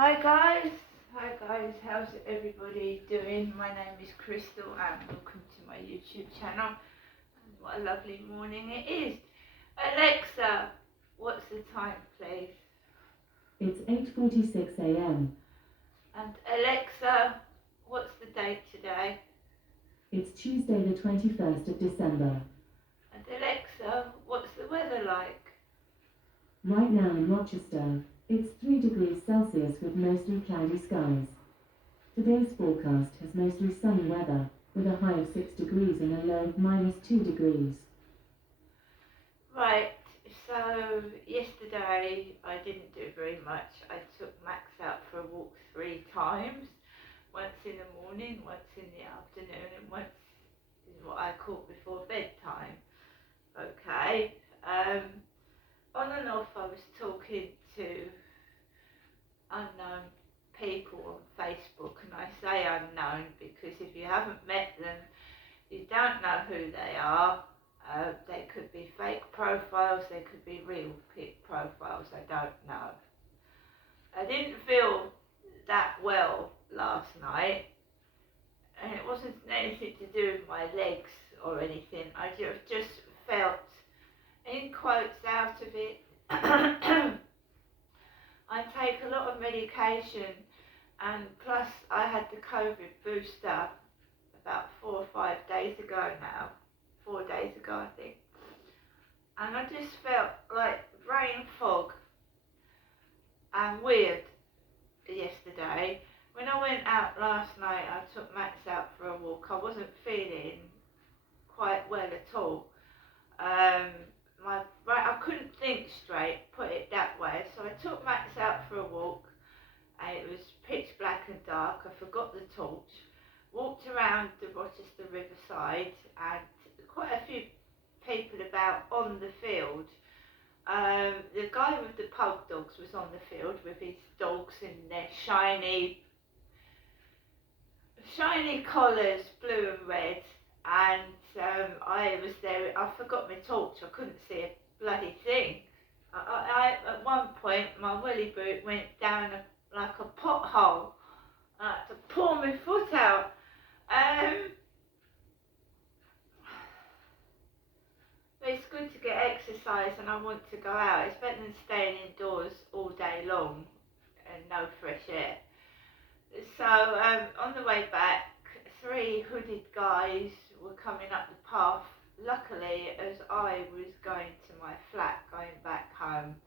Hi guys, how's everybody doing? My name is Crystal and welcome to my YouTube channel. And what a lovely morning it is. Alexa, what's the time please? It's 8:46 a.m. And Alexa, what's the date today? It's Tuesday the 21st of December. And Alexa, what's the weather like? Right now in Rochester, it's 3 degrees Celsius with mostly cloudy skies. Today's forecast has mostly sunny weather, with a high of 6 degrees and a low of -2 degrees. Right, so yesterday I didn't do very much. I took Max out for a walk 3 times. Once in the morning, once in the afternoon, and once is what I call before bedtime. Okay. On and off I was talking to unknown people on Facebook, and I say unknown because if you haven't met them, you don't know who they are. They could be fake profiles, they could be real profiles, I don't know. I didn't feel that well last night, and it wasn't anything to do with my legs or anything. I just felt, in quotes out of it, I take a lot of medication, and plus I had the COVID booster about 4 or 5 days ago now. 4 days ago I think. And I just felt like brain fog and weird yesterday. When I went out last night, I took Max out for a walk. I wasn't feeling quite well at all. I couldn't think straight, put it that way. So I took Max out for a walk, and it was pitch black and dark. I forgot the torch. Walked around the Rochester Riverside, and quite a few people about on the field. The guy with the pug dogs was on the field with his dogs in their shiny collars, blue and red, and I was there. I forgot my torch. I couldn't see a bloody thing. I at one point my willy boot went down like a pothole. I had to pull my foot out. But it's good to get exercise, and I want to go out. It's better than staying indoors all day long and no fresh air. So on the way back, 3 hooded guys were coming up the path. Luckily, as I was going to my flat, going back home,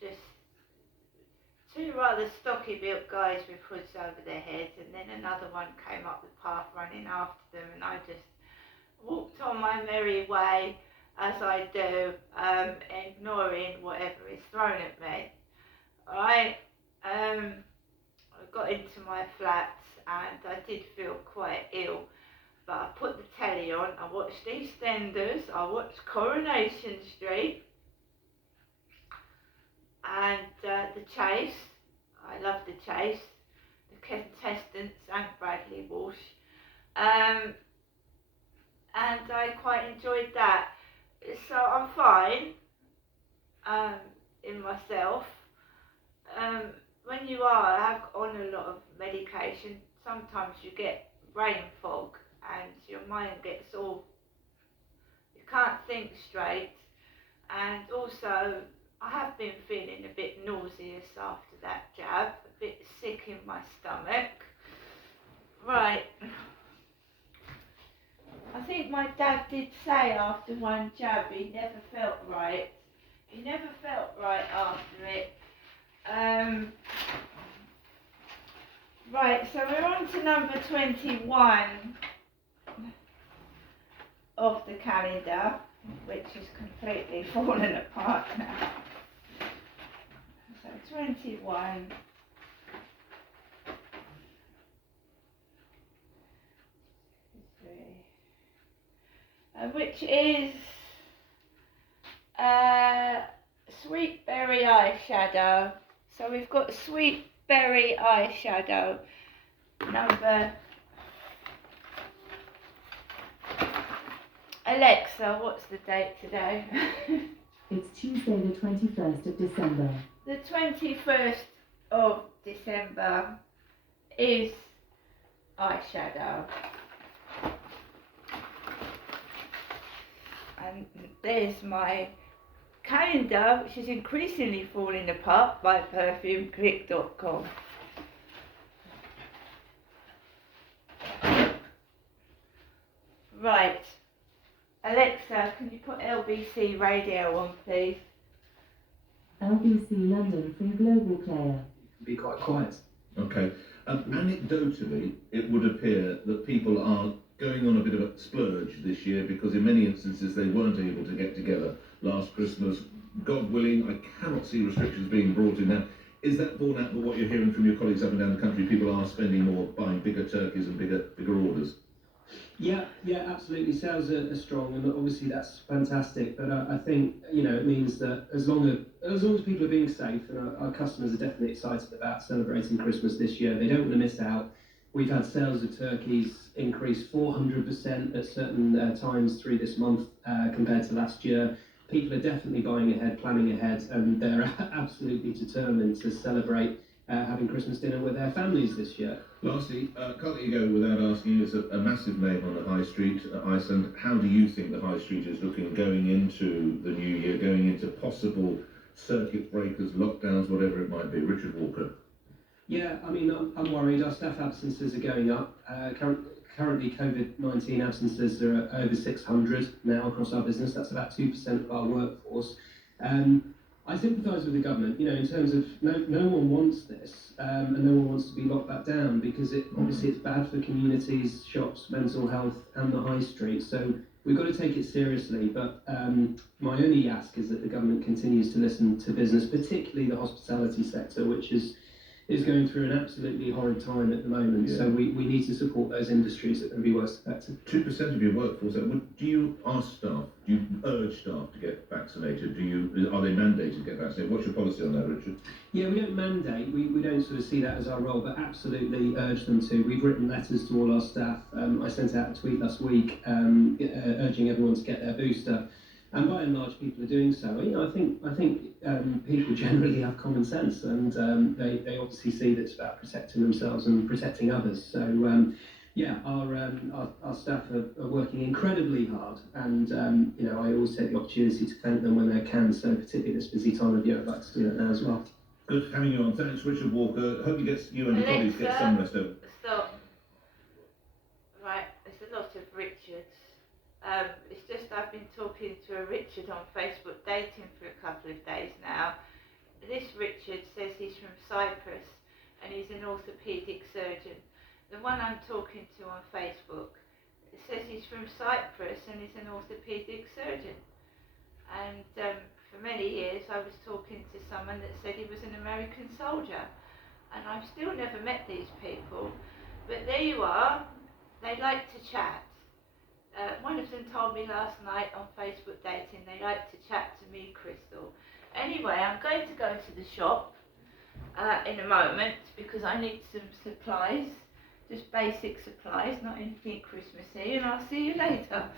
just 2 rather stocky built guys with hoods over their heads, and then another one came up the path running after them, and I just walked on my merry way, as I do, ignoring whatever is thrown at me. Alright, I got into my flat and I did feel quite ill, but I put the telly on, I watched EastEnders, I watched Coronation Street, and The Chase. I love The Chase, the contestants and Bradley Walsh. And I quite enjoyed that. So I'm fine in myself. When you have on a lot of medication, sometimes you get brain fog and your mind gets all, you can't think straight, and also I have been feeling a bit nauseous after that jab, a bit sick in my stomach. Right. I think my dad did say after one jab he never felt right. He never felt right after it. Right, so we're on to number 21 of the calendar, which is completely fallen apart now. So 21. Which is Sweet Berry Eyeshadow. So we've got Sweet Berry Eyeshadow number. Alexa, what's the date today? It's Tuesday the 21st of December. The 21st of December is eyeshadow. And there's my calendar, which is increasingly falling apart, by perfumeclick.com. Right, Alexa, can you put LBC radio on, please? LBC London from Global Player. Be quite quiet. Okay. Anecdotally, it would appear that people are going on a bit of a splurge this year because in many instances they weren't able to get together last Christmas. God willing, I cannot see restrictions being brought in now. Is that borne out by what you're hearing from your colleagues up and down the country? People are spending more, buying bigger turkeys and bigger orders? Yeah, absolutely. Sales are strong, and obviously that's fantastic. But I think it means that as long as people are being safe, and our customers are definitely excited about celebrating Christmas this year. They don't want to miss out. We've had sales of turkeys increase 400% at certain times through this month compared to last year. People are definitely buying ahead, planning ahead, and they're absolutely determined to celebrate having Christmas dinner with their families this year. Lastly, can't let you go without asking you, it's a massive name on the High Street, Iceland. How do you think the High Street is looking going into the new year, going into possible circuit breakers, lockdowns, whatever it might be? Richard Walker. Yeah, I mean, I'm worried. Our staff absences are going up. Currently, COVID-19 absences are at over 600 now across our business. That's about 2% of our workforce. I sympathise with the government, in terms of no one wants this, and no one wants to be locked back down because obviously it's bad for communities, shops, mental health, and the high street. So we've got to take it seriously. But my only ask is that the government continues to listen to business, particularly the hospitality sector, which is going through an absolutely horrid time at the moment. Yeah. So we need to support those industries that are going to be worst affected. 2% of your workforce. Do you ask staff? Do you urge staff to get vaccinated? Are they mandated to get vaccinated? What's your policy on that, Richard? Yeah, we don't mandate. We don't sort of see that as our role, but absolutely urge them to. We've written letters to all our staff. I sent out a tweet last week urging everyone to get their booster. And by and large, people are doing so. I think people generally have common sense, and they obviously see that it's about protecting themselves and protecting others. So our staff are working incredibly hard, and I always take the opportunity to thank them when I can. So particularly this busy time of year, I'd like to do that now as well. Good having you on. Thanks, Richard Walker. Hope you and your colleagues get some rest. Stop. Right, there's a lot of Richards. It's just I've been talking to a Richard on Facebook dating for a couple of days now. This Richard says he's from Cyprus and he's an orthopaedic surgeon. The one I'm talking to on Facebook says he's from Cyprus and he's an orthopaedic surgeon. And for many years I was talking to someone that said he was an American soldier. And I've still never met these people. But there you are, they like to chat. One of them told me last night on Facebook dating they like to chat to me, Crystal. Anyway, I'm going to go to the shop in a moment because I need some supplies, just basic supplies, not anything Christmassy, and I'll see you later.